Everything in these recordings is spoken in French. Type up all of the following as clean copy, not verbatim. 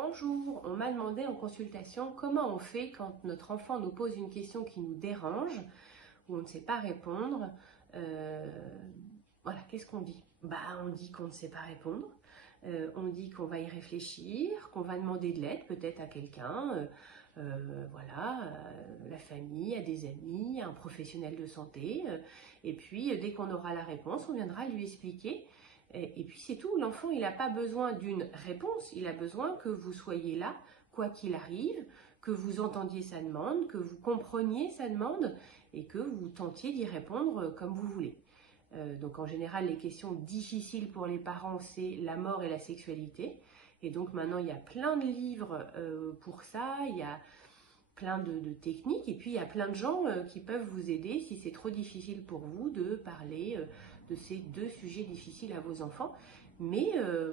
Bonjour, on m'a demandé en consultation comment on fait quand notre enfant nous pose une question qui nous dérange ou on ne sait pas répondre. Voilà, qu'est-ce qu'on dit? On dit qu'on ne sait pas répondre, on dit qu'on va y réfléchir, qu'on va demander de l'aide peut-être à quelqu'un, la famille, à des amis, à un professionnel de santé. Et puis, dès qu'on aura la réponse, on viendra lui expliquer. Et puis c'est tout, l'enfant il n'a pas besoin d'une réponse, il a besoin que vous soyez là, quoi qu'il arrive, que vous entendiez sa demande, que vous compreniez sa demande et que vous tentiez d'y répondre comme vous voulez. Donc en général les questions difficiles pour les parents c'est la mort et la sexualité. Et donc maintenant il y a plein de livres pour ça, il y a plein de techniques et puis il y a plein de gens qui peuvent vous aider si c'est trop difficile pour vous de parler de ces deux sujets difficiles à vos enfants. Mais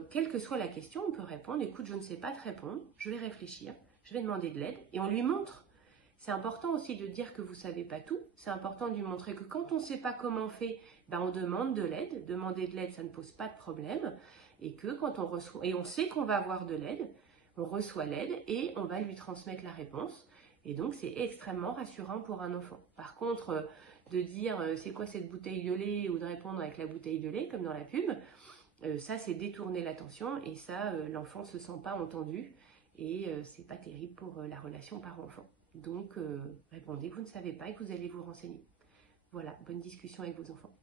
quelle que soit la question, on peut répondre, écoute, je ne sais pas te répondre, je vais réfléchir, je vais demander de l'aide et on lui montre. C'est important aussi de dire que vous ne savez pas tout, c'est important de lui montrer que quand on ne sait pas comment on fait, on demande de l'aide. Demander de l'aide, ça ne pose pas de problème et que quand on reçoit, et on sait qu'on va avoir de l'aide, on reçoit l'aide et on va lui transmettre la réponse. Et donc, c'est extrêmement rassurant pour un enfant. Par contre, de dire c'est quoi cette bouteille de lait ou de répondre avec la bouteille de lait, comme dans la pub, ça, c'est détourner l'attention et ça, l'enfant ne se sent pas entendu et c'est pas terrible pour la relation parent-enfant. Donc, répondez que vous ne savez pas et que vous allez vous renseigner. Voilà, bonne discussion avec vos enfants.